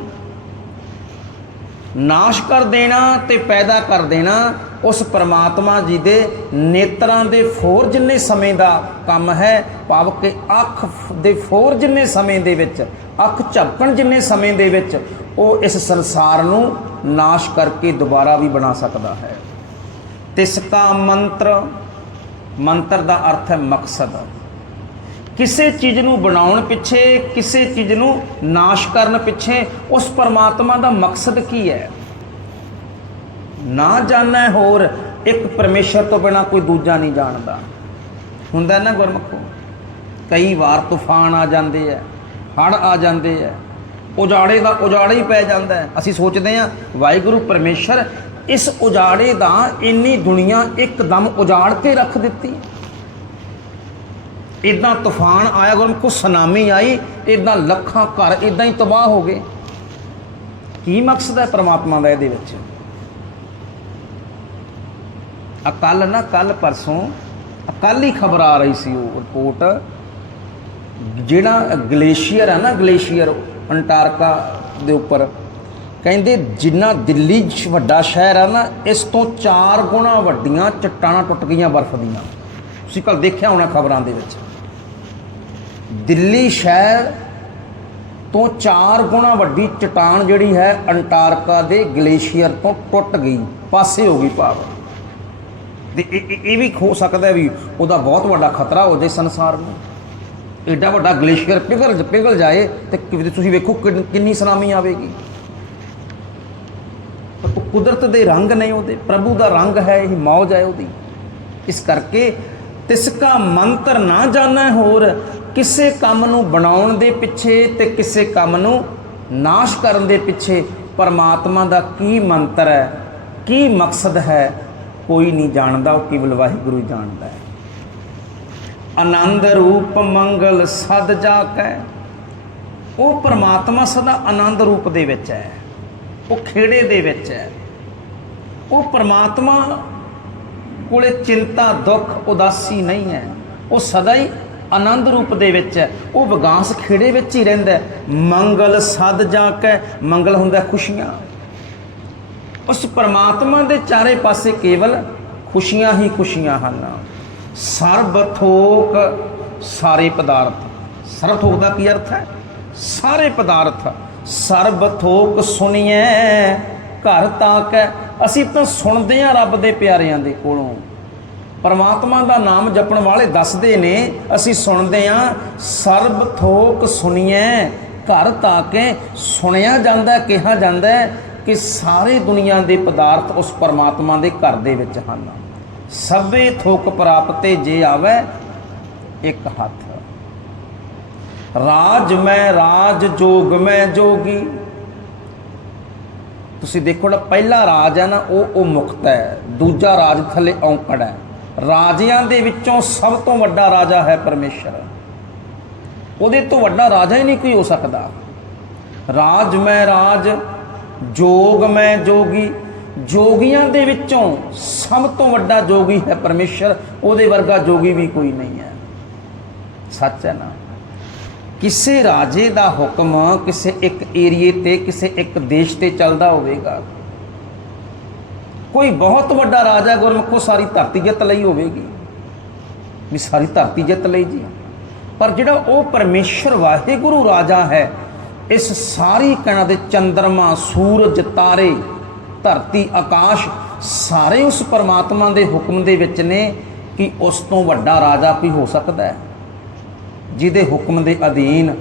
ਨਾਸ਼ ਕਰ ਦੇਣਾ ਤੇ ਪੈਦਾ ਕਰ ਦੇਣਾ। ਉਸ ਪ੍ਰਮਾਤਮਾ ਜੀ ਦੇ ਨੇਤਰਾਂ ਦੇ ਫੋਰ ਜਿੰਨੇ ਸਮੇਂ ਦਾ ਕੰਮ ਹੈ ਭਾਵ ਕਿ ਅੱਖ ਦੇ ਫੋਰ ਜਿੰਨੇ ਸਮੇਂ ਦੇ ਵਿੱਚ, ਅੱਖ ਝਪਕਣ ਜਿੰਨੇ ਸਮੇਂ ਦੇ ਵਿੱਚ, ਉਹ ਇਸ ਸੰਸਾਰ ਨੂੰ ਨਾਸ਼ ਕਰਕੇ ਦੁਬਾਰਾ ਵੀ ਬਣਾ ਸਕਦਾ ਹੈ। ਤਿਸ ਕਾ ਮੰਤਰ ਮੰਤਰ ਦਾ ਅਰਥ ਹੈ ਮਕਸਦ। ਕਿਸੇ ਚੀਜ਼ ਨੂੰ ਬਣਾਉਣ ਪਿੱਛੇ, ਕਿਸੇ ਚੀਜ਼ ਨੂੰ ਨਾਸ਼ ਕਰਨ ਪਿੱਛੇ, ਉਸ ਪਰਮਾਤਮਾ ਦਾ ਮਕਸਦ ਕੀ ਹੈ? ਨਾ ਜਾਣੈ ਹੋਰ, ਇੱਕ ਪਰਮੇਸ਼ਰ ਤੋਂ ਬਿਨਾ ਕੋਈ ਦੂਜਾ ਨਹੀਂ ਜਾਣਦਾ। ਹੁੰਦਾ ਨਾ ਗੁਰਮਖੋ, ਕਈ ਵਾਰ ਤੂਫਾਨ ਆ ਜਾਂਦੇ ਆ ਹੜ ਆ ਜਾਂਦੇ ਆ, ਉਜਾੜੇ ਦਾ ਉਜਾੜਾ ਹੀ ਪੈ ਜਾਂਦਾ ਅਸੀਂ ਸੋਚਦੇ ਆ ਵਾਹਿਗੁਰੂ ਪਰਮੇਸ਼ਰ ਇਸ ਉਜਾੜੇ ਦਾ ਇੰਨੀ ਦੁਨੀਆ ਇੱਕਦਮ ਉਜਾੜ ਕੇ ਰੱਖ ਦਿੱਤੀ। ਇਦਾਂ ਤੂਫਾਨ ਆਇਆ ਗੁਰਮ ਸੁਨਾਮੀ ਆਈ ਇਦਾਂ ਲੱਖਾਂ ਘਰ ਇਦਾਂ ਹੀ ਤਬਾਹ ਹੋ ਗਏ। ਕੀ ਮਕਸਦ ਹੈ ਪ੍ਰਮਾਤਮਾ ਦਾ ਇਹਦੇ ਵਿੱਚ? ਆ ਕੱਲ ਨਾ ਕੱਲ ਪਰਸੋਂ ਕੱਲ ਹੀ ਖਬਰ ਆ ਰਹੀ ਸੀ ਉਹ ਰਿਪੋਰਟ, ਜਿਹੜਾ ਗਲੇਸ਼ੀਅਰ ਹੈ ਨਾ, ਗਲੇਸ਼ੀਅਰ ਅੰਟਾਰਕਾ ਦੇ ਉੱਪਰ, ਕਹਿੰਦੇ ਜਿੰਨਾ ਦਿੱਲੀ ਵੱਡਾ ਸ਼ਹਿਰ ਹੈ ਨਾ, ਇਸ ਤੋਂ 4 ਗੁਣਾ ਵੱਡੀਆਂ ਚਟਾਨਾਂ ਟੁੱਟ ਗਈਆਂ ਬਰਫ਼ ਦੀਆਂ। ਤੁਸੀਂ ਕੱਲ ਦੇਖਿਆ ਹੋਣਾ ਖਬਰਾਂ ਦੇ ਵਿੱਚ। ਦਿੱਲੀ ਸ਼ਹਿਰ ਤੋਂ 4 ਗੁਣਾ ਵੱਡੀ ਚਟਾਨ ਜਿਹੜੀ ਹੈ ਅੰਟਾਰਕਾ ਦੇ ਗਲੇਸ਼ੀਅਰ ਤੋਂ ਟੁੱਟ ਗਈ, ਪਾਸੇ ਹੋ ਗਈ ਭਾਵ। ਤੇ ਇਹ- ਇਹ ਵੀ ਹੋ ਸਕਦਾ ਵੀ ਉਹਦਾ ਬਹੁਤ ਵੱਡਾ ਖਤਰਾ ਹੋ ਜਾਏ ਸੰਸਾਰ ਨੂੰ। ਐਡਾ ਵੱਡਾ ਗਲੇਸ਼ੀਅਰ ਪਿਘਲ ਪਿਘਲ ਜਾਏ ਤੇ ਤੁਸੀਂ ਵੇਖੋ ਕਿੰਨ- ਕਿੰਨੀ ਸੁਨਾਮੀ ਆਵੇਗੀ। ਉਹ ਕੁਦਰਤ ਦੇ ਰੰਗ ਨੇ ਉਹਦੇ, ਪ੍ਰਭੂ ਦਾ ਰੰਗ ਹੈ, ਇਹ ਮੌਜ ਹੈ ਉਹਦੀ। ਇਸ ਕਰਕੇ ਤਿਸ ਕਾ ਮੰਤਰ ਨਾ ਜਾਣੈ ਹੋਰ, ਕਿਸੇ ਕੰਮ ਨੂੰ ਬਣਾਉਣ ਦੇ ਪਿੱਛੇ ਤੇ ਕਿਸੇ ਕੰਮ ਨੂੰ ਨਾਸ਼ ਕਰਨ ਦੇ ਪਿੱਛੇ ਪਰਮਾਤਮਾ ਦਾ ਕੀ ਮੰਤਰ ਹੈ, ਕੀ ਮਕਸਦ ਹੈ ਕੋਈ ਨਹੀਂ ਜਾਣਦਾ, ਉਹ ਕੇਵਲ ਵਾਹਿਗੁਰੂ ਹੀ ਜਾਣਦਾ ਹੈ। ਆਨੰਦ ਰੂਪ ਮੰਗਲ ਸਦ ਜਾ ਕੈ ਉਹ ਪਰਮਾਤਮਾ ਸਦਾ ਆਨੰਦ ਰੂਪ ਦੇ ਵਿੱਚ ਹੈ। ਉਹ ਖੇੜੇ ਦੇ ਵਿੱਚ ਹੈ। ਉਹ ਪਰਮਾਤਮਾ ਕੋਲੇ ਚਿੰਤਾ, ਦੁੱਖ, ਉਦਾਸੀ ਨਹੀਂ ਹੈ। ਉਹ ਸਦਾ ਹੀ ਆਨੰਦ ਰੂਪ ਦੇ ਵਿੱਚ ਹੈ। ਉਹ ਵਿਗਾਸ ਖੇੜੇ ਵਿੱਚ ਹੀ ਰਹਿੰਦਾ ਮੰਗਲ ਸਦ ਜਾ ਕੇ ਮੰਗਲ ਹੁੰਦਾ ਖੁਸ਼ੀਆਂ। ਉਸ ਪਰਮਾਤਮਾ ਦੇ ਚਾਰੇ ਪਾਸੇ ਕੇਵਲ ਖੁਸ਼ੀਆਂ ਹੀ ਖੁਸ਼ੀਆਂ ਹਨ। ਸਰਬ ਥੋਕ ਸਾਰੇ ਪਦਾਰਥ। ਸਰਬ ਥੋਕ ਦਾ ਕੀ ਅਰਥ ਹੈ? ਸਾਰੇ ਪਦਾਰਥ। ਸਰਬ ਥੋਕ ਸੁਣੀਐ, ਘਰ ਤੱਕ। ਅਸੀਂ ਤਾਂ ਸੁਣਦੇ ਆ ਰੱਬ ਦੇ ਪਿਆਰਿਆਂ ਦੇ ਕੋਲੋਂ। ਪਰਮਾਤਮਾ ਦਾ ਨਾਮ ਜਪਣ ਵਾਲੇ ਦੱਸਦੇ ਨੇ, ਅਸੀਂ ਸੁਣਦੇ ਆ ਸਰਬ ਥੋਕ ਸੁਣੀਐ, ਘਰ ਤੱਕ। ਸੁਣਿਆ ਜਾਂਦਾ, ਕਿਹਾ ਜਾਂਦਾ ਕਿ ਸਾਰੇ ਦੁਨੀਆ ਦੇ ਪਦਾਰਥ ਉਸ ਪਰਮਾਤਮਾ ਦੇ ਘਰ ਦੇ ਵਿੱਚ ਹਨ। ਸਭੇ ਥੋਕ ਪ੍ਰਾਪਤੇ ਜੇ ਆਵੇ ਇੱਕ ਹੱਥ। ਰਾਜ ਮੈਂ ਰਾਜ, ਜੋਗ ਮੈਂ ਜੋਗੀ। ਤੁਸੀਂ ਦੇਖੋ ਨਾ, ਪਹਿਲਾ ਰਾਜ ਹੈ ਨਾ, ਉਹ ਉਹ ਮੁਕਤ ਹੈ। ਦੂਜਾ ਰਾਜ ਥੱਲੇ ਔਂਕੜ ਹੈ। ਰਾਜਿਆਂ ਦੇ ਵਿੱਚੋਂ ਸਭ ਤੋਂ ਵੱਡਾ ਰਾਜਾ ਹੈ ਪਰਮੇਸ਼ਰ। ਉਹਦੇ ਤੋਂ ਵੱਡਾ ਰਾਜਾ ਹੀ ਨਹੀਂ ਕੋਈ ਹੋ ਸਕਦਾ। ਰਾਜ ਮੈਂ ਰਾਜ ਜੋਗ ਮੈਂ ਜੋਗੀ। ਜੋਗੀਆਂ ਦੇ ਵਿੱਚੋਂ ਸਭ ਤੋਂ ਵੱਡਾ ਜੋਗੀ ਹੈ ਪਰਮੇਸ਼ਰ। ਉਹਦੇ ਵਰਗਾ ਜੋਗੀ ਵੀ ਕੋਈ ਨਹੀਂ ਹੈ। ਸੱਚ ਹੈ ਨਾ। ਕਿਸੇ ਰਾਜੇ ਦਾ ਹੁਕਮ ਕਿਸੇ ਇੱਕ ਏਰੀਏ ਤੇ, ਕਿਸੇ ਇੱਕ ਦੇਸ਼ ਤੇ ਚੱਲਦਾ ਹੋਵੇਗਾ। ਕੋਈ ਬਹੁਤ ਵੱਡਾ ਰਾਜਾ ਗੁਰਮੁਖੋ ਸਾਰੀ ਧਰਤੀ ਜਿੱਤ ਲਈ ਹੋਵੇਗੀ। ਵੀ ਸਾਰੀ ਧਰਤੀ ਜਿੱਤ ਲਈ ਜੀ। ਪਰ ਜਿਹੜਾ ਉਹ ਪਰਮੇਸ਼ਰ ਵਾਹਿਗੁਰੂ ਰਾਜਾ ਹੈ ਇਸ ਸਾਰੀ ਕਣਾ ਦੇ ਚੰਦਰਮਾ, ਸੂਰਜ, ਤਾਰੇ, ਧਰਤੀ, ਆਕਾਸ਼, ਸਾਰੇ ਉਸ ਪਰਮਾਤਮਾ ਦੇ ਹੁਕਮ ਦੇ ਵਿੱਚ ਨੇ ਕਿ ਉਸ ਤੋਂ ਵੱਡਾ ਰਾਜਾ ਕੋਈ ਹੋ ਸਕਦਾ ਹੈ। ਜਿਹਦੇ ਹੁਕਮ ਦੇ ਅਧੀਨ,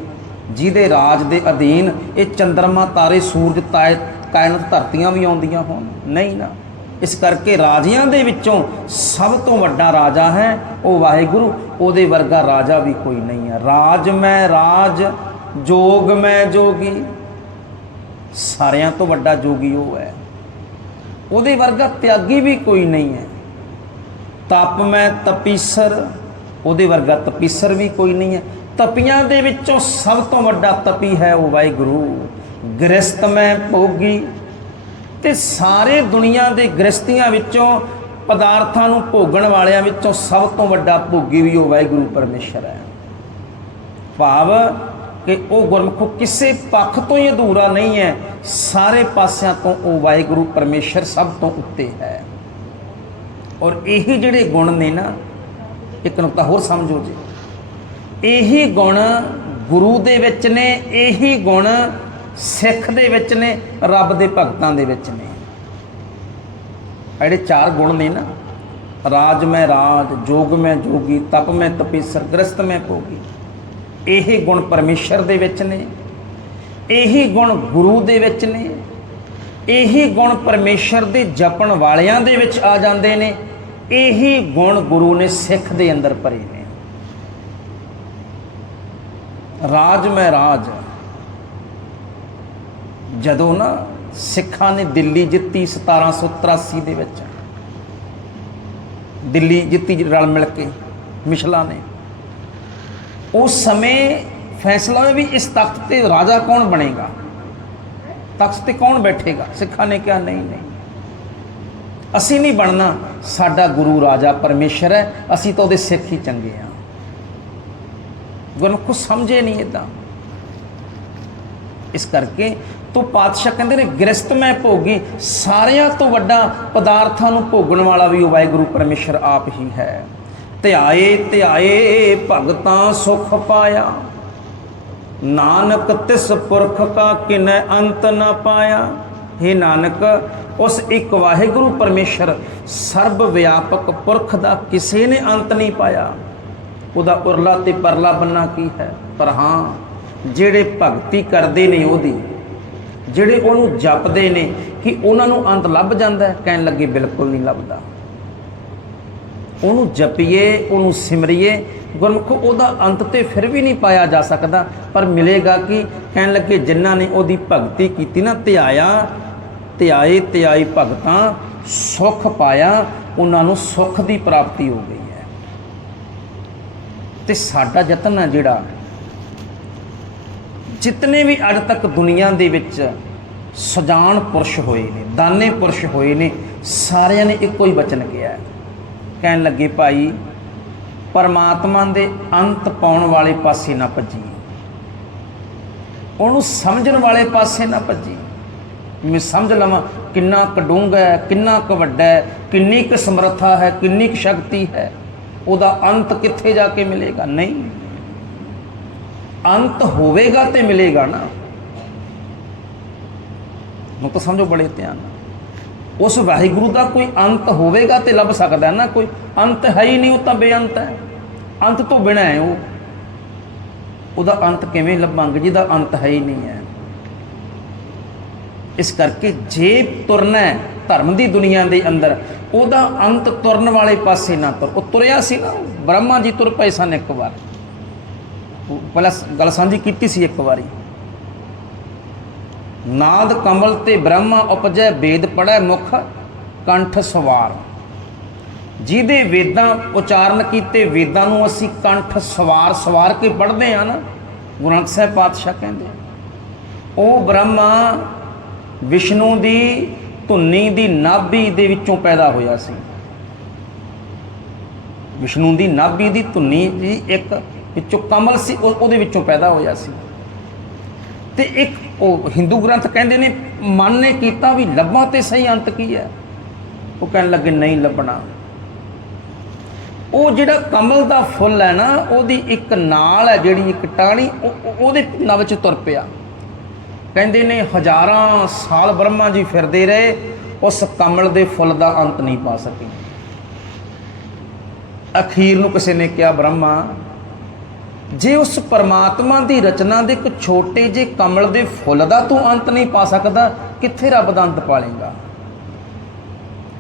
ਜਿਹਦੇ ਰਾਜ ਦੇ ਅਧੀਨ ਇਹ ਚੰਦਰਮਾ, ਤਾਰੇ, ਸੂਰਜ, ਤਾਏ, ਕਾਇਨਤ ਧਰਤੀਆਂ ਵੀ ਆਉਂਦੀਆਂ ਹੋਣ। ਨਹੀਂ ਨਾ। ਇਸ ਕਰਕੇ ਰਾਜਿਆਂ ਦੇ ਵਿੱਚੋਂ ਸਭ ਤੋਂ ਵੱਡਾ ਰਾਜਾ ਹੈ ਉਹ ਵਾਹਿਗੁਰੂ, ਉਹਦੇ ਵਰਗਾ ਰਾਜਾ ਵੀ ਕੋਈ ਨਹੀਂ ਹੈ। ਰਾਜ ਮੈਂ ਰਾਜ ਜੋਗ ਮੈਂ ਜੋਗੀ। ਸਾਰਿਆਂ ਤੋਂ ਵੱਡਾ ਜੋਗੀ ਉਹ ਹੈ। ਉਹਦੇ ਵਰਗਾ ਤਿਆਗੀ ਵੀ ਕੋਈ ਨਹੀਂ ਹੈ। ਤਪ ਮੈਂ ਤਪੀਸਰ, ਉਹਦੇ ਵਰਗਾ ਤਪੀਸਰ ਵੀ ਕੋਈ ਨਹੀਂ ਹੈ। ਤਪੀਆਂ ਦੇ ਵਿੱਚੋਂ ਸਭ ਤੋਂ ਵੱਡਾ ਤਪੀ ਹੈ ਉਹ ਵਾਹਿਗੁਰੂ। ਗ੍ਰਸਤ ਮੈਂ ਭੋਗੀ। ਤੇ ਸਾਰੇ ਦੁਨੀਆ ਦੇ ਗ੍ਰਸਤੀਆਂ ਵਿੱਚੋਂ ਪਦਾਰਥਾਂ ਨੂੰ ਭੋਗਣ ਵਾਲਿਆਂ ਵਿੱਚੋਂ ਸਭ ਤੋਂ ਵੱਡਾ ਭੋਗੀ ਵੀ ਉਹ ਵਾਹਿਗੁਰੂ ਪਰਮੇਸ਼ਰ ਹੈ। ਭਾਵ ਕਿ ਉਹ ਗੁਰਮੁਖ ਕਿਸੇ ਪੱਖ ਤੋਂ ਹੀ ਅਧੂਰਾ ਨਹੀਂ ਹੈ। ਸਾਰੇ ਪਾਸਿਆਂ ਤੋਂ ਉਹ ਵਾਹਿਗੁਰੂ ਪਰਮੇਸ਼ਰ ਸਭ ਤੋਂ ਉੱਤੇ ਹੈ। ਔਰ ਇਹੀ ਜਿਹੜੇ ਗੁਣ ਨੇ ਨਾ, ਇੱਕ ਨੁਕਤਾ ਹੋਰ ਸਮਝੋ ਜੀ। ਇਹੀ ਗੁਣ ਗੁਰੂ ਦੇ ਵਿੱਚ ਨੇ, ਇਹੀ ਗੁਣ ਸਿੱਖ ਦੇ ਵਿੱਚ ਨੇ, ਰੱਬ ਦੇ ਭਗਤਾਂ ਦੇ ਵਿੱਚ ਨੇ। ਜਿਹੜੇ ਚਾਰ ਗੁਣ ਨੇ ਨਾ, ਰਾਜ ਮੈਂ ਰਾਜ, ਜੋਗ ਮੈਂ ਜੋਗੀ, ਤਪ ਮੈਂ ਤਪੀਸਰ ਗ੍ਰਸਤ ਮੈਂ ਭੋਗੀ। ਇਹ ਗੁਣ ਪਰਮੇਸ਼ਰ ਦੇ ਵਿੱਚ ਨੇ, ਇਹੀ ਗੁਣ ਗੁਰੂ ਦੇ ਵਿੱਚ ਨੇ, ਇਹੀ ਗੁਣ ਪਰਮੇਸ਼ਰ ਦੇ ਜਪਣ ਵਾਲਿਆਂ ਦੇ ਵਿੱਚ ਆ ਜਾਂਦੇ ਨੇ, ਇਹੀ ਗੁਣ ਗੁਰੂ ਨੇ ਸਿੱਖ ਦੇ ਅੰਦਰ ਭਰੇ ਨੇ। ਰਾਜ ਮੈਂ ਰਾਜ, ਜਦੋਂ ਨਾ ਸਿੱਖਾਂ ਨੇ ਦਿੱਲੀ ਜਿੱਤੀ 1783 ਦੇ ਵਿੱਚ, ਦਿੱਲੀ ਜਿੱਤੀ ਰਲ ਮਿਲ ਕੇ ਮਿਸ਼ਲਾ ਨੇ ਉਸ ਸਮੇਂ ਫੈਸਲਾ ਹੋਇਆ ਵੀ ਇਸ ਤਖਤ ਤੇ ਰਾਜਾ ਕੌਣ ਬਣੇਗਾ? ਤਖਤ ਤੇ ਕੌਣ ਬੈਠੇਗਾ? ਸਿੱਖਾਂ ਨੇ ਕਿਹਾ, ਨਹੀਂ ਨਹੀਂ। ਅਸੀਂ ਨਹੀਂ ਬਣਨਾ। ਸਾਡਾ ਗੁਰੂ ਰਾਜਾ ਪਰਮੇਸ਼ਰ ਹੈ। ਅਸੀਂ ਤਾਂ ਉਹਦੇ ਸਿੱਖ ਹੀ ਚੰਗੇ ਆ ਗੁਰਮੁਖ ਸਮਝੇ ਨਹੀਂ ਇਦਾਂ ਇਸ ਕਰਕੇ ਤੋ ਪਾਤਸ਼ਾਹ ਕਹਿੰਦੇ ਨੇ, ਗ੍ਰਸਤ ਮੈਂ ਭੋਗੀ, ਸਾਰਿਆਂ ਤੋਂ ਵੱਡਾ ਪਦਾਰਥਾਂ ਨੂੰ ਭੋਗਣ ਵਾਲਾ ਵੀ ਉਹ ਵਾਹਿਗੁਰੂ ਪਰਮੇਸ਼ਰ ਆਪ ਹੀ ਹੈ। ਧਿਆਏ ਧਿਆਏ ਭਗਤਾਂ ਸੁਖ ਪਾਇਆ। ਨਾਨਕ ਤਿਸ ਪੁਰਖ ਕਾ ਕਿਨੈ ਅੰਤ ਨਾ ਪਾਇਆ। हे ਨਾਨਕ, ਉਸ ਇੱਕ ਵਾਹਿਗੁਰੂ ਪਰਮੇਸ਼ਰ ਸਰਬ ਵਿਆਪਕ ਪੁਰਖ ਦਾ ਕਿਸੇ ਨੇ ਅੰਤ ਨਹੀਂ ਪਾਇਆ। ਉਹਦਾ ਉਰਲਾ ਤੇ ਪਰਲਾ ਬੰਨਾ ਕੀ ਹੈ? ਪਰ ਹਾਂ, ਜਿਹੜੇ ਭਗਤੀ ਕਰਦੇ ਨੇ ਉਹਦੀ, ਜਿਹੜੇ ਉਹਨੂੰ ਜਪਦੇ ਨੇ ਕਿ ਉਹਨਾਂ ਨੂੰ ਅੰਤ ਲੱਭ ਜਾਂਦਾ ਕਹਿਣ ਲੱਗੇ ਬਿਲਕੁਲ ਨਹੀਂ ਲੱਭਦਾ। ਉਹਨੂੰ ਜਪੀਏ, ਉਹਨੂੰ ਸਿਮਰਿਏ। ਗੁਰਮੁਖ ਉਹਦਾ ਅੰਤ ਤੇ ਫਿਰ ਵੀ ਨਹੀਂ ਪਾਇਆ ਜਾ ਸਕਦਾ। ਪਰ ਮਿਲੇਗਾ ਕਿ? ਕਹਿਣ ਲੱਗੇ, ਜਿਨ੍ਹਾਂ ਨੇ ਉਹਦੀ ਭਗਤੀ ਕੀਤੀ ਨਾ, ਧਿਆਇਆ, ਧਿਆਏ, ਧਿਆਈ ਭਗਤਾਂ, ਸੁਖ ਪਾਇਆ, ਉਹਨਾਂ ਨੂੰ ਸੁਖ ਦੀ ਪ੍ਰਾਪਤੀ ਹੋ ਗਈ ਹੈ। ਤੇ ਸਾਡਾ ਯਤਨ ਹੈ ਜਿਹੜਾ, ਜਿਤਨੇ ਵੀ ਅੱਜ ਤੱਕ ਦੁਨੀਆ ਦੇ ਵਿੱਚ ਸਜਾਨ ਪੁਰਸ਼ ਹੋਏ ਨੇ, ਦਾਨੇ ਪੁਰਸ਼ ਹੋਏ ਨੇ, ਸਾਰਿਆਂ ਨੇ ਇੱਕੋ ਹੀ ਬਚਨ ਕਿਹਾ ਹੈ। ਕਹਿਣ ਲੱਗੇ, ਭਾਈ, ਪਰਮਾਤਮਾ ਦੇ ਅੰਤ ਪਾਉਣ ਵਾਲੇ ਪਾਸੇ ਨਾ ਭੱਜੀ ਉਹਨੂੰ ਸਮਝਣ ਵਾਲੇ ਪਾਸੇ ਨਾ ਭੱਜੀ ਮੈਂ ਸਮਝ ਲਵਾਂ ਕਿੰਨਾ ਕੁ ਡੂੰਘਾ ਹੈ, ਕਿੰਨਾ ਕੁ ਵੱਡਾ ਹੈ, ਕਿੰਨੀ ਕੁ ਸਮਰੱਥਾ ਹੈ, ਕਿੰਨੀ ਕੁ ਸ਼ਕਤੀ ਹੈ। ਉਹਦਾ ਅੰਤ ਕਿੱਥੇ ਜਾ ਕੇ ਮਿਲੇਗਾ? ਨਹੀਂ। ਅੰਤ ਹੋਵੇਗਾ ਤੇ ਮਿਲੇਗਾ ਨਾ। ਨੂੰ ਤਾਂ ਸਮਝੋ ਬੜੇ ਧਿਆਨ ਨਾਲ। ਉਸ ਵਾਹਿਗੁਰੂ ਦਾ ਕੋਈ ਅੰਤ ਹੋਵੇਗਾ ਤੇ ਲੱਭ ਸਕਦਾ ਨਾ ਕੋਈ। ਅੰਤ ਹੈ ਹੀ ਨਹੀਂ, ਉਹ ਤਾਂ ਬੇਅੰਤ ਹੈ। ਅੰਤ ਤੋਂ ਬਿਨਾਂ ਹੈ ਉਹ। ਉਹਦਾ ਅੰਤ ਕਿਵੇਂ ਲੱਭਾਂਗੇ ਜਿਹਦਾ ਅੰਤ ਹੈ ਹੀ ਨਹੀਂ ਹੈ। ਇਸ ਕਰਕੇ ਜੇ ਤੁਰਨਾ ਧਰਮ ਦੀ ਦੁਨੀਆ ਦੇ ਅੰਦਰ, ਉਹਦਾ ਅੰਤ ਤੁਰਨ ਵਾਲੇ ਪਾਸੇ ਨਾ ਤੁਰ। ਉਹ ਤੁਰਿਆ ਸੀ ਨਾ, ਬ੍ਰਹਮਾ ਜੀ ਤੁਰ ਪਏ ਸਨ ਇੱਕ ਵਾਰ। ਪਹਿਲਾਂ ਗੱਲ ਸਾਂਝੀ ਕੀਤੀ ਸੀ ਇੱਕ ਵਾਰੀ। ਨਾਦ ਕਮਲ ਤੇ ਬ੍ਰਹਮਾ ਉਪਜੈ ਵੇਦ ਪੜੈ ਮੁਖ ਕੰਠ ਸਵਾਰ। ਜਿਹਦੇ ਵੇਦਾਂ ਉਚਾਰਨ ਕੀਤੇ ਵੇਦਾਂ ਨੂੰ ਅਸੀਂ ਕੰਠ ਸਵਾਰ ਸਵਾਰ ਕੇ ਪੜ੍ਹਦੇ ਆ ਨਾ, ਗੁਰੂ ਗ੍ਰੰਥ ਸਾਹਿਬ ਪਾਤਸ਼ਾਹ ਕਹਿੰਦੇ ਉਹ ਬ੍ਰਹਮਾ ਵਿਸ਼ਨੂੰ ਦੀ, ਧੁੰਨੀ ਦੀ ਨਾਭੀ ਦੇ ਵਿੱਚੋਂ ਪੈਦਾ ਹੋਇਆ ਸੀ। ਵਿਸ਼ਨੂੰ ਦੀ ਨਾਭੀ ਦੀ ਧੁੰਨੀ ਜੀ ਇੱਕ ਵਿੱਚੋਂ ਕਮਲ ਸੀ, ਉਹ- ਉਹਦੇ ਵਿੱਚੋਂ ਪੈਦਾ ਹੋਇਆ ਸੀ। ਤੇ ਇੱਕ ਉਹ ਹਿੰਦੂ ਗ੍ਰੰਥ ਕਹਿੰਦੇ ਨੇ, ਮਨ ਨੇ ਕੀਤਾ ਵੀ ਲੱਭਾਂ ਤੇ ਸਹੀ ਅੰਤ ਕੀ ਹੈ? ਉਹ ਕਹਿਣ ਲੱਗੇ, ਨਹੀਂ ਲੱਭਣਾ। ਉਹ ਜਿਹੜਾ ਕਮਲ ਦਾ ਫੁੱਲ ਹੈ ਨਾ, ਉਹਦੀ ਇੱਕ ਨਾਲ ਹੈ ਜਿਹੜੀ ਇੱਕ ਟਾਹਣੀ ਉਹ- ਉਹਦੇ ਨਵ ਚ ਤੁਰ ਪਿਆ। ਕਹਿੰਦੇ ਨੇ, ਹਜ਼ਾਰਾਂ ਸਾਲ ਬ੍ਰਹਮਾ ਜੀ ਫਿਰਦੇ ਰਹੇ, ਉਸ ਕਮਲ ਦੇ ਫੁੱਲ ਦਾ ਅੰਤ ਨਹੀਂ ਪਾ ਸਕੇ। ਅਖੀਰ ਨੂੰ ਕਿਸੇ ਨੇ ਕਿਹਾ, ਬ੍ਰਹਮਾ ਜੇ ਉਸ ਪਰਮਾਤਮਾ ਦੀ ਰਚਨਾ ਦੇ ਇੱਕ ਛੋਟੇ ਜਿਹੇ ਕਮਲ ਦੇ ਫੁੱਲ ਦਾ ਤੂੰ ਅੰਤ ਨਹੀਂ ਪਾ ਸਕਦਾ, ਕਿੱਥੇ ਰੱਬ ਦਾ ਅੰਤ ਪਾਲੇਗਾ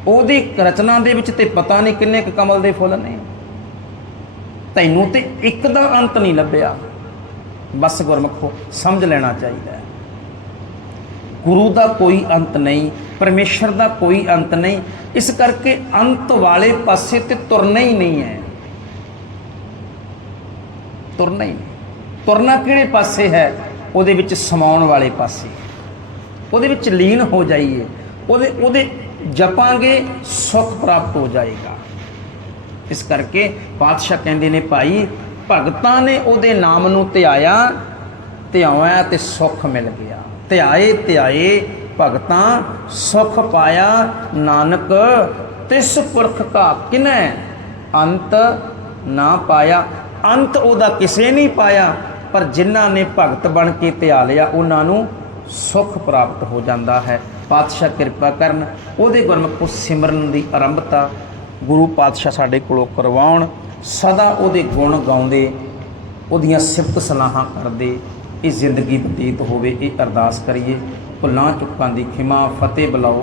ਉਹਦੀ ਰਚਨਾ ਦੇ ਵਿੱਚ ਤੇ ਪਤਾ ਨਹੀਂ ਕਿੰਨੇ ਕੁ ਕਮਲ ਦੇ ਫੁੱਲ ਨੇ। ਤੈਨੂੰ ਤੇ ਇੱਕ ਦਾ ਅੰਤ ਨਹੀਂ ਲੱਭਿਆ। ਬਸ ਗੁਰਮਖੋ, ਸਮਝ ਲੈਣਾ ਚਾਹੀਦਾ ਹੈ। ਗੁਰੂ ਦਾ ਕੋਈ ਅੰਤ ਨਹੀਂ, ਪਰਮੇਸ਼ਰ ਦਾ ਕੋਈ ਅੰਤ ਨਹੀਂ, ਇਸ ਕਰਕੇ ਅੰਤ ਵਾਲੇ ਪਾਸੇ ਤੇ ਤੁਰਨਾ ਹੀ ਨਹੀਂ ਹੈ। ਤੁਰਨਾ ਹੀ ਨਹੀਂ। ਤੁਰਨਾ ਕਿਹੜੇ ਪਾਸੇ ਹੈ? ਉਹਦੇ ਵਿੱਚ ਸਮਾਉਣ ਵਾਲੇ ਪਾਸੇ। ਉਹਦੇ ਵਿੱਚ ਲੀਨ ਹੋ ਜਾਈਏ। ਉਹਦੇ ਉਹਦੇ ਜਪਾਂਗੇ, ਸੁਖ ਪ੍ਰਾਪਤ ਹੋ ਜਾਏਗਾ। ਇਸ ਕਰਕੇ ਪਾਤਸ਼ਾਹ ਕਹਿੰਦੇ ਨੇ, ਭਾਈ, ਭਗਤਾਂ ਨੇ ਉਹਦੇ ਨਾਮ ਨੂੰ ਧਿਆਇਆ ਧਿਆਇਆ ਤੇ ਸੁਖ ਮਿਲ ਗਿਆ। ਧਿਆਏ ਧਿਆਏ, ਭਗਤਾਂ ਸੁਖ ਪਾਇਆ, ਨਾਨਕ ਤਿਸ ਪੁਰਖ ਕਾ ਕਿਨੈ? ਅੰਤ ਨਾ ਪਾਇਆ। ਅੰਤ ਉਹਦਾ ਕਿਸੇ ਨਹੀਂ ਪਾਇਆ, ਪਰ ਜਿਨ੍ਹਾਂ ਨੇ ਭਗਤ ਬਣ ਕੇ ਧਿਆ ਲਿਆ, ਉਹਨਾਂ ਨੂੰ ਸੁਖ ਪ੍ਰਾਪਤ ਹੋ ਜਾਂਦਾ ਹੈ। ਪਾਤਸ਼ਾਹ ਕਿਰਪਾ ਕਰਨ, ਉਹਦੇ ਗੁਰਮੁਖ ਸਿਮਰਨ ਦੀ ਆਰੰਭਤਾ ਗੁਰੂ ਪਾਤਸ਼ਾਹ ਸਾਡੇ ਕੋਲੋਂ ਕਰਵਾਉਣ, ਸਦਾ ਉਹਦੇ ਗੁਣ ਗਾਉਂਦੇ, ਉਹਦੀਆਂ ਸਿਫਤ ਸਲਾਹਾਂ ਕਰਦੇ, ਇਹ ਜ਼ਿੰਦਗੀ ਬਤੀਤ ਹੋਵੇ, ਇਹ ਅਰਦਾਸ ਕਰੀਏ। ਭੁੱਲਾਂ ਚੁੱਕਾਂ ਦੀ ਖਿਮਾ, ਫਤਿਹ ਬੁਲਾਓ।